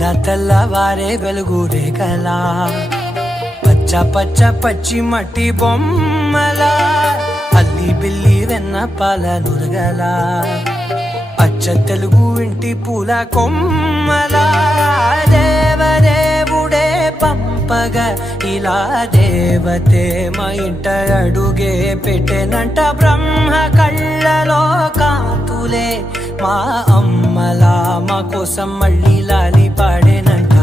తెల్లవారే వెలుగు రేఖలా పచ్చ పచ్చ పచ్చి మట్టి బొమ్మలా అల్లి బిల్లి వెన్న పాల నురగలా అచ్చ తెలుగు ఇంటి పూల కొమ్మలా దేవదేవుడే పంపగా ఇలా దేవతే మా ఇంట అడుగే పెట్టెనంట బ్రహ్మ కళ్ళలో కాంతులే మా అమ్మలా మా కోసం మళ్ళీ లాలి పాడేనంట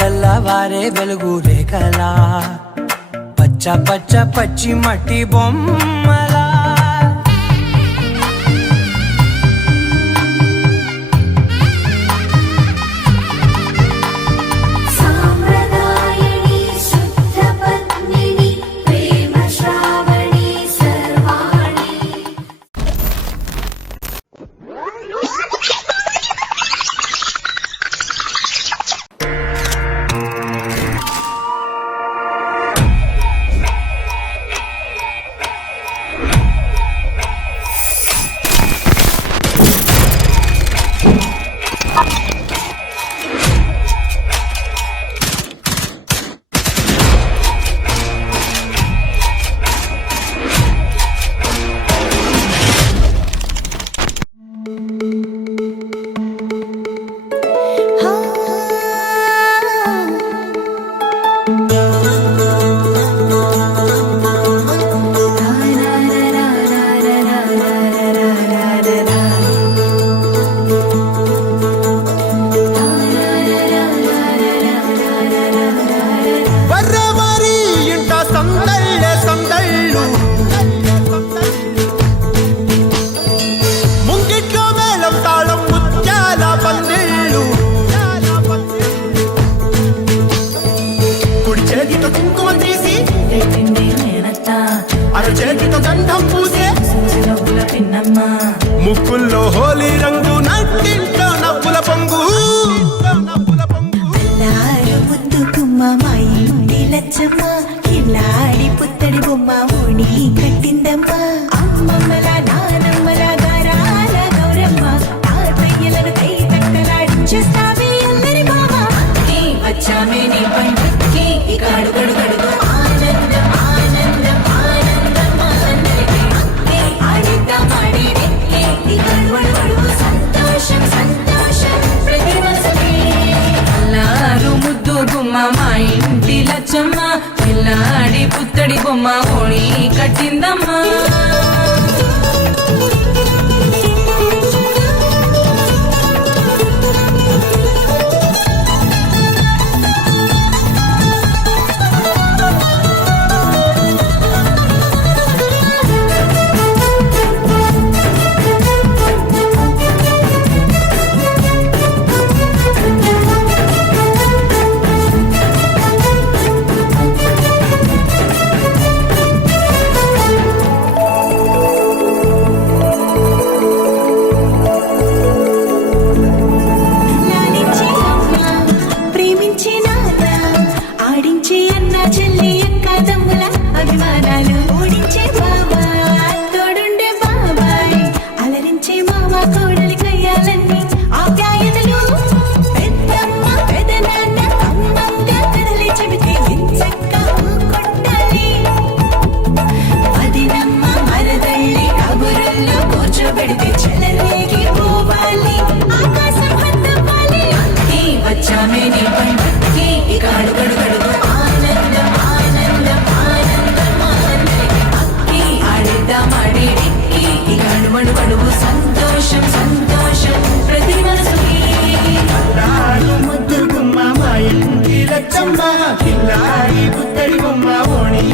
తెల్లవారే వెలుగు రేఖలా పచ్చ పచ్చ పచ్చి మట్టి బొమ్మలా ముక్కుల్లో హోలీ రంగు నట్టింట్లో నవ్వుల పొంగు ముద్దు గుమ్మ మా ఇంటి లచ్చమ్మ కిల్లాడి పుత్తడి బొమ్మ ఓణి కట్టిందమ్మా అమ్మమ్మల నానమ్మల గారాల గౌరమ్మ తాతయ్యలను కై తట్టలాడించేస్తావే అల్లరి మామ వచ్చామే నీ పండుక్కి ఇక అడుగడు గడుగు ఆనందం ఆనందం ఆనందం అందరికీ ఆడిద్దాం ఆడిడే ఇక అడుగడు సంతోషం సంతోషం ప్రతి మనసుకి అల్లారు ముద్దు గుమ్మ మా ఇంటి లచ్చమ్మ పిల్లాడి పుత్తడి బొమ్మ ఓణి కట్టిందమ్మా సంతోషం సంతోషం ప్రతి మనసుకి ముద్దు గుమ్మ మా ఇంటి లచ్చమ్మ కిల్లాడి పుత్తడి బొమ్మ ఓణి